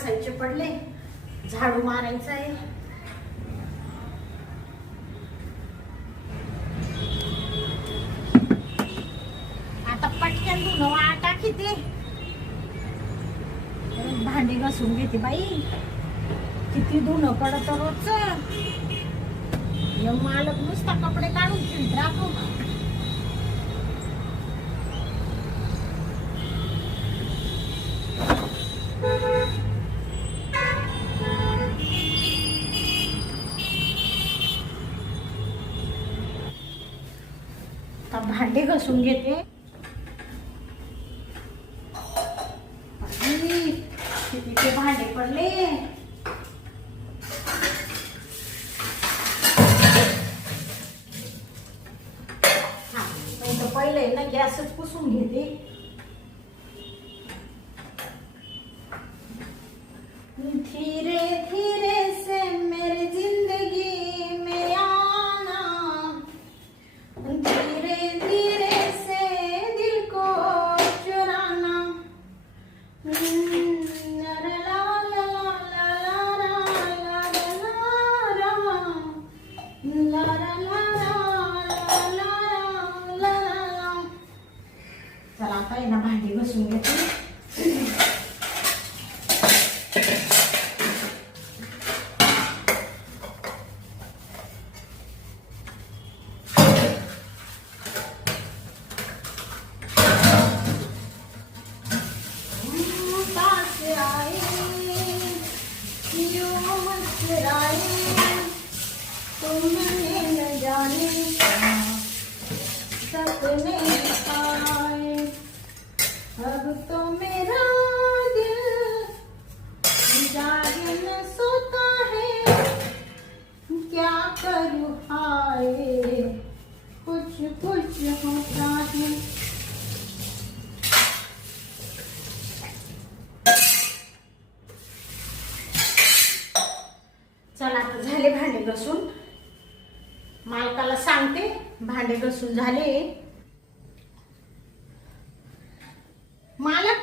घासायचे पडले, झाडू मारायचा आहे. आता पटकन धुणं वाटा किती भांडी घासून घेते बाई. किती धुणं पडत रोजचं. या मालक नुसता कपडे काढून फिरत राहतो. भांडे घासून घेते. कितीचे भांडे पडले. हा पहिले ना गॅसच पुसून घेते. धीरे धीरे से मेरी जिंदगी में आना, धीरे धीरे से दिल को चुराना. चला आता आहे ना भांडी घासून घेते. तुमने न जाने सपने आए, अब तो मेरा दिल जागे न सोता है. क्या करूँ हाय, कुछ कुछ होता है. चला आता झाले भांडे घासून. मालकाला सांगते भांडे घासून झाले. मालक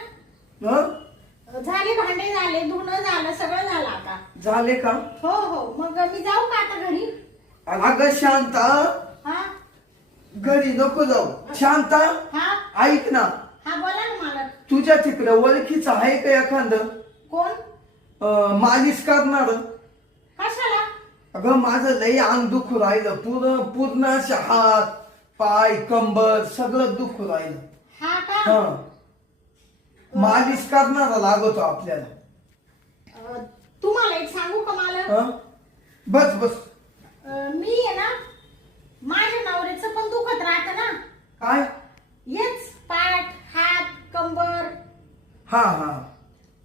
झाले, भांडे झाले, धुणं झालं, सगळं झालं आता. झाले का? हो हो. मग मी जाऊ का आता घरी? अगं शांता, हा घरी नको जाऊ. शांता हा ऐक ना. हा बोला ना मालक. तुझ्या तिकडे ओळखीचं आहे का एखादं कोण? मालिश करणार? कशाला? अगं माझं लई अंग दुखू राहिलं. पूर्ण असे हात पाय कंबर सगळं दुखू राहिलं. हा का? हा मालिश करणारा लागतो आपल्याला. तुम्हाला एक सांगू का मालक? बस बस. मी आहे ना, माझ्या नवऱ्याचं पण दुखत राहतं ना. काय? हेच पाठ हात कंबर. हा हा.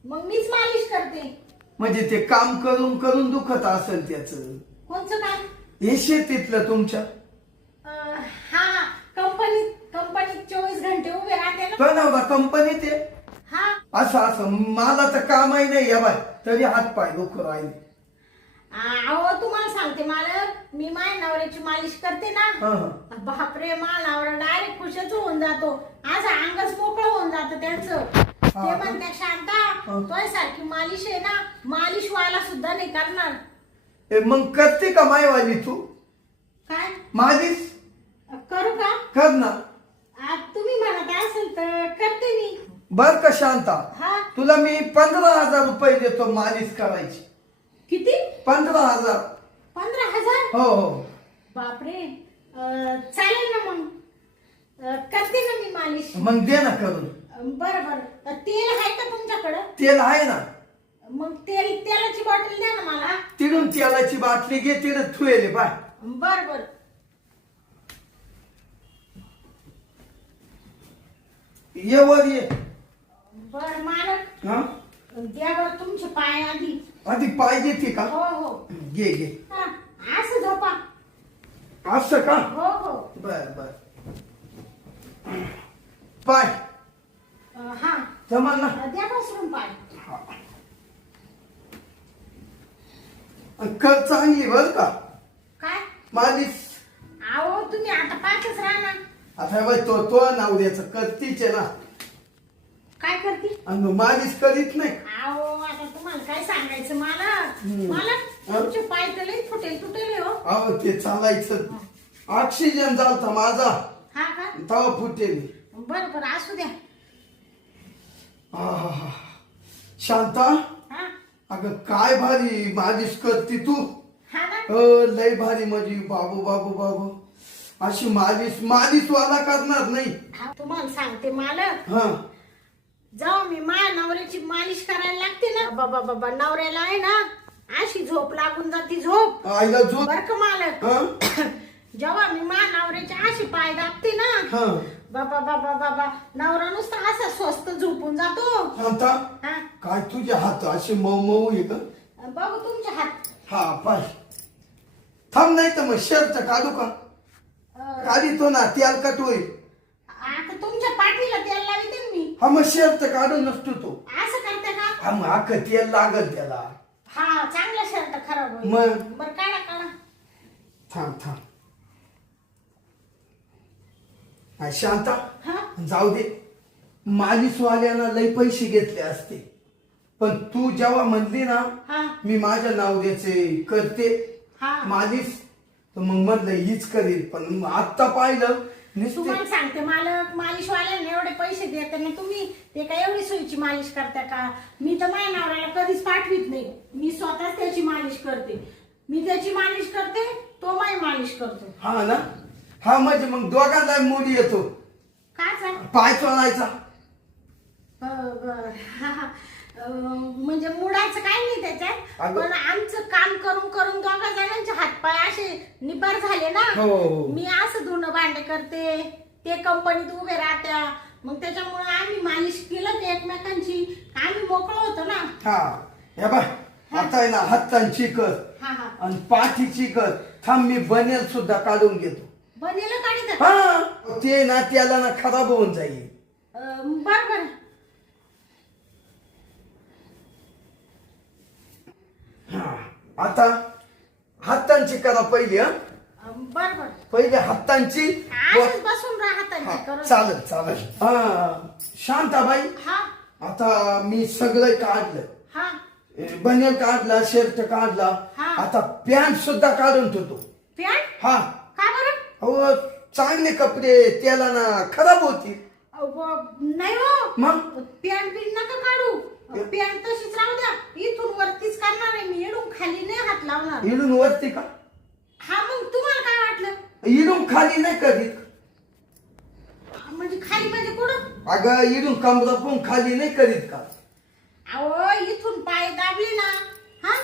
मग मीच मालिश करते. म्हणजे ते काम करून करून दुखत असेल त्याच. कोणचं काम? हे शेतीतलं तुमच्या? हा कंपनीत 24 घंटे उभे राहते ना. तो नव्हता कंपनीत आहे. हा असं मला तर कामही नाही या बाय, तरी हात पाय दुखू राहिले. अहो तुम्हाला सांगते मालक, मी माझ्या नवऱ्याची मालिश करते ना. बापरे, माझा नवरा डायरेक्ट खुशच होऊन जातो. आज अंगच मोकळं होऊन जातं त्यांचं. ते म्हणते शांता तोय सारखी मालिश आहे ना, मालिश व्हायला सुद्धा नाही करणार. मग करते का मायवाली तू काय मालिश? करू का? कर ना. तुम्ही म्हणत असेल तर करते मी. बर का शांता, हा तुला मी 15,000 रुपये देतो मालिश करायची. किती? 15,000. 15,000? हो हो. बापरे, चालेल ना मग. करते ना मी मालिश. मग दे ना करून. बरं बरं. तेल आहे का तुमच्याकडं? तेल आहे ना. मग तेलाची बॉटल द्या ना मला. तिडून तेलाची बाटली घे, तिडे ठुएले बाय. बर बर. ये वर ये. बर मालक, हा द्या बरं तुमचे पाय आधी. आधी पाय देते का? हो हो. घे घे. हा, असं झोपा. असं का? हो हो. बर बर. पाय हा जमा ना. द्या बसरून पाय. कर चांगली बर का काय? मालिश. अहो तुम्ही आता पाहतच राहा ना. आता बाय तो नवऱ्याचं करतीच आहे ना. काय करते? आणि मालिश करीत नाही. अहो आता तुम्हाला काय सांगायचं मला तुमचे पाय तर लई तुटेल हो. अहो ते चालायचं ऑक्सिजन झालता माझा हा का तवा फुटेल. बरं असू द्या. आहा. शांता हा अगं काय भारी मालिश करते तू. हा ना लय भारी माझी बाबू बाबू बाबू अशी मालिश वाला करणार नाही. हा, तुम्हाला सांगते मालक हा जेव्हा मी माझ्या नवऱ्याची मालिश करायला लागते ना बाबा नवऱ्याला आहे ना अशी झोप लागून जाते झोप. आईला झोप. बर का मालक हा जेव्हा मी माझ्या नवऱ्याचे अशी पाय दाबते ना हा बाबा नवरा नुसता असा स्वस्त झोपून जातो. शांता हा काय तुझे हात असे मऊ मऊ आहे का. बघू तुमचे हात. हा पाय थांब नाही तर मग शर्ट काढू का. काढितो ना त्याला कटोय. आता तुमच्या पाठीला तेल लावते ना मी. हा मग शर्ट काढू नसतो तो. असं करते का. हा मग अख्खं तेल लागल त्याला. हा चांगला शर्ट खराब होईल. मग बरं काढा थांब हा, शांता हा जाऊ दे मालिशवाल्यानं लय पैसे घेतले असते पण तू जेव्हा म्हणली ना हा मी माझ्या नावड्याचे करते हा मालिश तर मग म्हणलं हीच करेल पण आता पाहिलं नुसते. तुम्हाला सांगते मालक मालिशवाल्याने एवढे पैसे देते ना तुम्ही ते काय एवढी सोयीची मालिश करता का. मी तर माझ्या नवऱ्याला कधीच पाठवित नाही. मी स्वतःच त्याची मालिश करते. मी त्याची मालिश करते तो माझी मालिश करतो. हा ना हा म्हणजे मग दोघांना मुली येतो काय सांग पाय चोळायचा. म्हणजे मुडाचं काय नाही त्याच्यात अगं. पण आमचं काम करून करून दोघा जणांचे हातपाय असे निबार झाले ना. हो. मी असं धुणं भांडे करते ते कंपनीत उभे राहत्या मग त्याच्यामुळे आम्ही मालिश केलं ते एकमेकांची आम्ही मोकळं होतो ना. हा हे बाय आता आहे ना हातांची कर हा हा आणि पाठीची कर. थांब मी बनेल सुद्धा काढून घेतो. बनेल काढी हा ते ना त्याला ना खराब होऊन जाईल. बर हा आता हातांची करा पहिली. हा बर पहिले हातांची असंच बसून राहत हा, चालेल हा शांताबाई हा आता मी सगळं काढलं. हा बनेल काढला शर्ट काढला हा. आता पॅन्ट सुद्धा काढून ठेवतो. पॅन्ट हा का बरं. हो चांगले कपडे त्याला ना खराब होती. नाही हो मग पॅन्ट बिन नका काढू. पॅन्ट तशीच राहू द्या. इथून वरतीच करणार आहे मी. इडून खाली नाही हात लावणार. इडून वरती का. हा मग तुम्हाला काय वाटलं इडून खाली नाही करीत. म्हणजे खाली म्हणजे कुठं. अगं इडून कमरा पण खाली नाही करीत का. अहो इथून पाय दाबले ना हा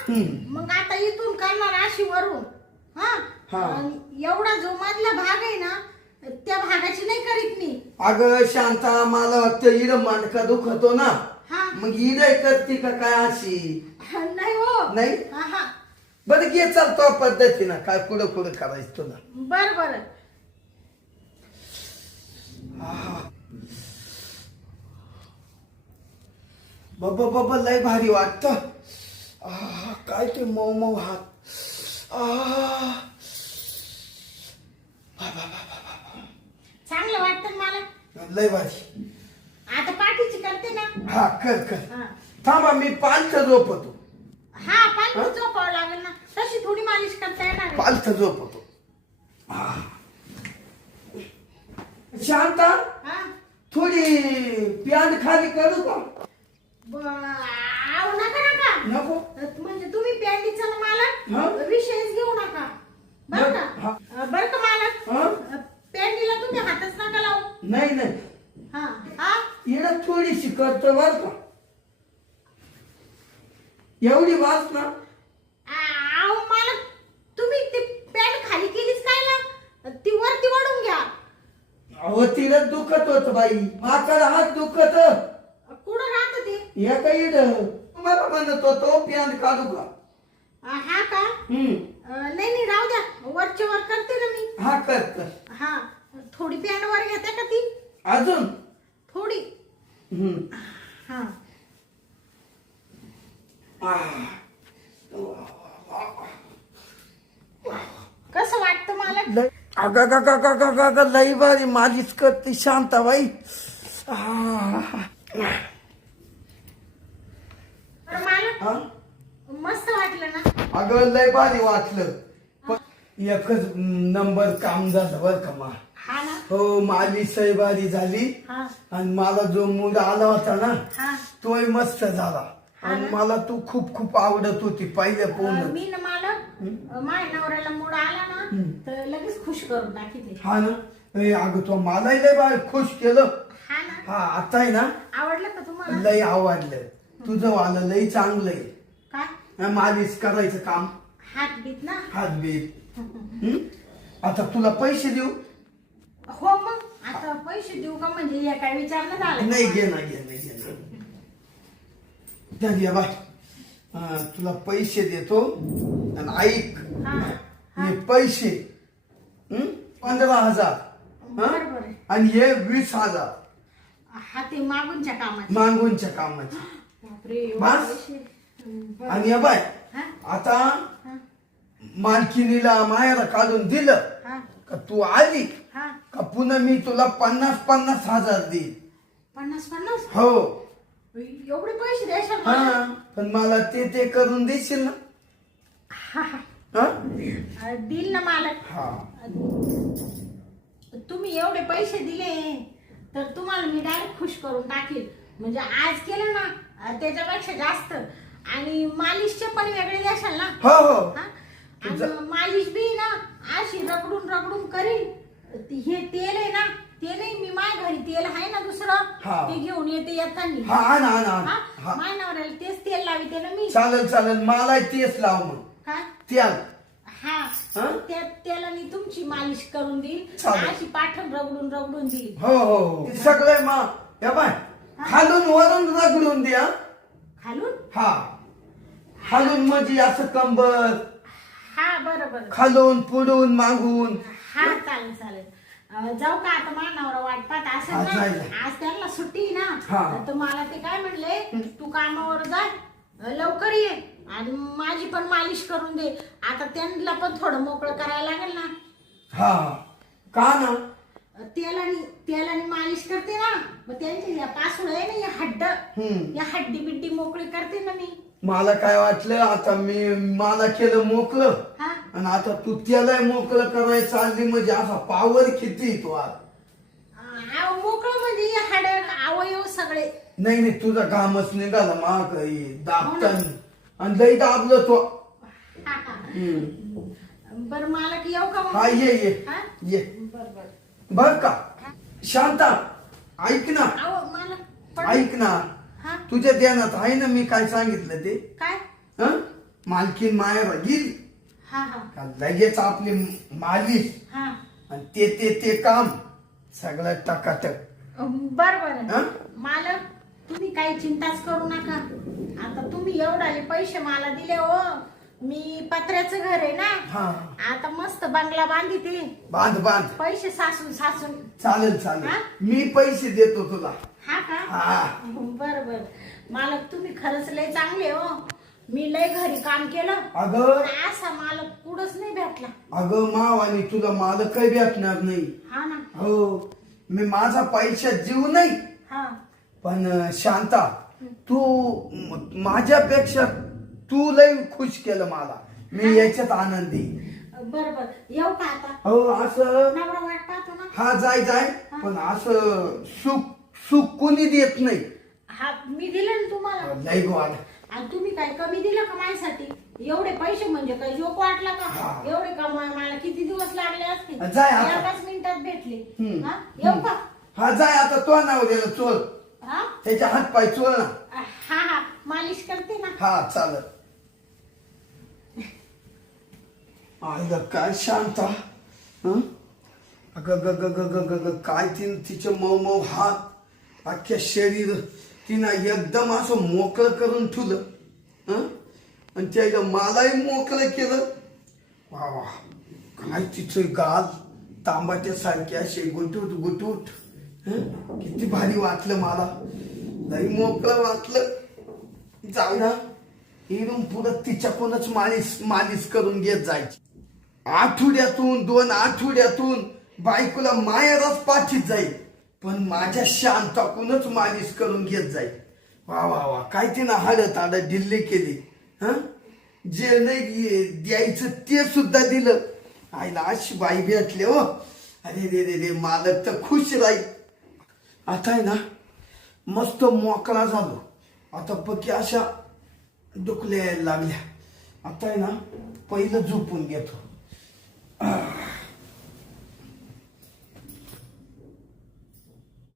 मग आता इथून करणार अशी वरून. हा हा. आणि एवढा जो मधला भाग आहे ना त्या भागाची नाही करीत मी. अगं शांता मला वाटतं इड मांडका दुखतो ना हा मग इड करते का काय अशी. नाही हो नाही हा हा बरं घे चालतो पद्धतीनं काय पुढं करायचं तुला. बर बाबा लय भारी वाटत. काय ते मऊ मऊ हात. चांगलं वाटतं ना मला. लय भारी. आता पाठीची करते ना. हा कर हा थांबा मी पालथ झोपतो. हा पाठी झोपावं लागेल ना. तशी थोडी मालिश करता येणार आहे. पालथ झोपतो. शांता हा थोडी प्यान खाली करू का. आव नका नको म्हणजे तुम्ही पॅन्टीचा ना हा? मालक विषयच घेऊ नका बरं हा. का. बरं का मालक हा? पॅन्टीला तुम्ही हातच नका लावू. नाही हा हा हिला थोडीशी करतो बर का. एवढी वाच ना. आव मालक तुम्ही ती पॅन्ट खाली केलीच काय ना ती वरती वळून घ्या. अहो तिला दुखत होत बाई माकड हात दुखत. कुठं राहत ते. या काही तुम्हाला म्हणत होतो प्यान काढू का. हा का नाही राहू द्या. वरच्या वर करते ना मी. हा कर. हा थोडी पॅन्ट वर घेते का ती अजून थोडी. हा कसं वाटतं मला. अगं लई बारी मालिश करते शांताबाई. बरं मालक हा मस्त वाटलं ना? अगं लय भारी वाटलं, पण एकच नंबर काम झालं बर का मा. हा ना? हो, माझी सही भारी झाली हा आणि मला जो मूड आला होता ना हा. तोही मस्त झाला. आणि मला तू खूप खूप आवडत होती पहिल्या पोहून. मी ना मालक माझ्या नवऱ्याला मूड आला ना तर लगेच खुश करून टाकीते. हा ना? ए, अगं तो मलाही लय भारी खुश केलं. हा ना? हा, आता आहे ना आवडलं का तुम्हाला? लय आवडलं. तुझं वालं लय चांगलंय. काय मालिश करायचं काम, हात बीत ना? हात बीत. आता तुला पैसे देऊ? हो मग आता पैसे देऊ का म्हणजे हे काय विचारणं झालं? नाही, घे ना, घे ना, घे ना. घे बाय. तुला पैसे देतो आणि ऐक, हा हे पैसे 15,000 बरोबर आहे. आणि हे 20,000 हा ते मागूनच्या कामाचे. मागूनच्या कामाचे. बापरे, एवढे बस? पैसे. बरं. आणि हे बाय, हा? आता हा? मालकिनीला मायाला काढून दिलं हा? का तू आली हा? का पुन्हा मी तुला 50,000 देईल. 50 हो. एवढे पैसे द्यायचे मला? हा, पण मला ते करून देशील ना? हा, हा. हा? दिल ना मालक. हा. तुम्ही एवढे पैसे दिले तर तुम्हाला मी डायरेक्ट खुश करून टाकील. म्हणजे आज केलं ना त्याच्यापेक्षा जास्त. आणि मालिशचे पण वेगळे द्याशाल ना? हो हो. हा? आणि मालिश बी ना अशी रगडून रगडून करील. हे तेल आहे ना, ते नाही, मी माझ्या घरी तेल आहे ना दुसरं, हा. ते घेऊन येते येताना. हा, आण आण आण. हा? हा. माझ्या नवऱ्याला तेच तेल लाविते ना मी. चालेल चालेल, मला तेच लाव मग. काय? तेल. हा, हा? त्या तेलाने तुमची मालिश करून देईल. चालेल. अशी पाठण रगडून रगडून देईल. हो हो हो. सगळे मा या बाय, खालून वरून रगडून द्या. खालून? हा, खालून म्हणजे असं कंबर, हा बरोबर. खालून पुढून मागून. हा चालेल चालेल. जाऊ का आता? माझा नवरा वाट पाहत असेल हा, ना. जाईल. आज त्यांना सुट्टी आहे हा. ना, तर मला ते काय म्हणले, तू कामावर जा, लवकर ये आणि माझी पण मालिश करून दे. आता त्यांना पण थोडं मोकळं करायला लागेल ना. हा, का ना? तेलाने मालिश करते ना, मग त्यांचे या पासुळ आहे ना, या हड्ड, या हड्डी बिड्डी मोकळी करते ना मी. मला काय वाटलं आता मला केलं मोकळं हा? आणि आता तू त्याला मोकळं करायला चालली म्हणजे असा पावर किती तो आज. मोकळं म्हणजे या हाड अवयव सगळे. नाही नाही, तुझा कामच निघाला माग दाबतान आणि लई दाबलं तो. हा, हा. बरं मला की येऊ का मग? हा, ये ये हा? ये. बरोबर. बर का शांता, ऐक ना, अहो मला पण- ऐक ना, हा? तुझ्या ध्यानात आहे ना मी काय सांगितलं ते? काय? हं? मालकीन माया गेली हा हा का लगेच आपली मालिश हा. आणि ते काम सगळं टकाटक. बर बर. हा? मालक तुम्ही काही चिंताच करू नका. आता तुम्ही एवढाले पैसे मला दिले हो, मी पत्र्याचं घर आहे ना, हा, आता मस्त बंगला बांधिते. बांध बांध. पैसे सासून सासून. चालेल हा? चालेल, मी पैसे देतो तुला. हा का? हा. बर बर. मालक तुम्ही खरंच लय चांगले हो. मी लय घरी काम केलं, अगं पण असा मालक कुठंच नाही भेटला. अगं माव, आणि तुला मालक काही भेटणार नाही. हा ना? हो, मी माझा पैशात जीव नाही, हा. पण शांता तू माझ्यापेक्षा तू लय खुश केलं मला. मी याच्यात आनंदी. बर बर. येऊ का आता? हो, असं. नवरा वाट पाहतो ना. हा, जाय जाय, पण असं सुख कोणी देत नाही. हा मी दिले ना तुम्हाला. लय गोड. आणि तुम्ही काय कमी दिलं का माझ्यासाठी? एवढे पैसे म्हणजे काय जोक वाटला का? हा. एवढे कमाय मला किती दिवस लागले असते? जाय आता. 5 मिनिटात भेटले. हम्म. हा? येऊ का? हा, जाय आता, तो नाव दिलं चोल. हा? त्याच्या हात पाय चोल ना. हा हा मालिश करते ना. हा, चालत. आईला काय शांता. हं? अगं ग ग ग ग ग ग, काय तिचे मऊ मऊ हात, अख्ख्या शरीर तिनं एकदम असं मोकळं करून ठेवलं. हं? आणि त्या मलाही मोकळं केलं. वा वा, काय तिचं गाल तांबाट्यासारखे असे गुटूट गुटूट. हं? किती भारी वाटलं मला, लई मोकळं वाटलं. जाऊ ना, इरून पुढं तिच्याकडूनच मालिश करून घेत जायची. आठवड्यातून 2 आठवड्यातून बायकोला माहेरच पाठीत जाईल, पण माझ्या शांताकडूनच मालिश करून घेत जाईल. वा वा वा, काय तिनं हाडत आडत ढिल्ली केली. हं? जे नाही द्यायचं ते सुद्धा दिलं. आईला अशी बाई भेटले हो. अरे रे रे रे, मालक तर खुश राहील. आता आहे ना मस्त मोकळा झालो. आता पक्की अशा दुखल्या यायला लागल्या. आता आहे ना पहिलं झोपून घेतो.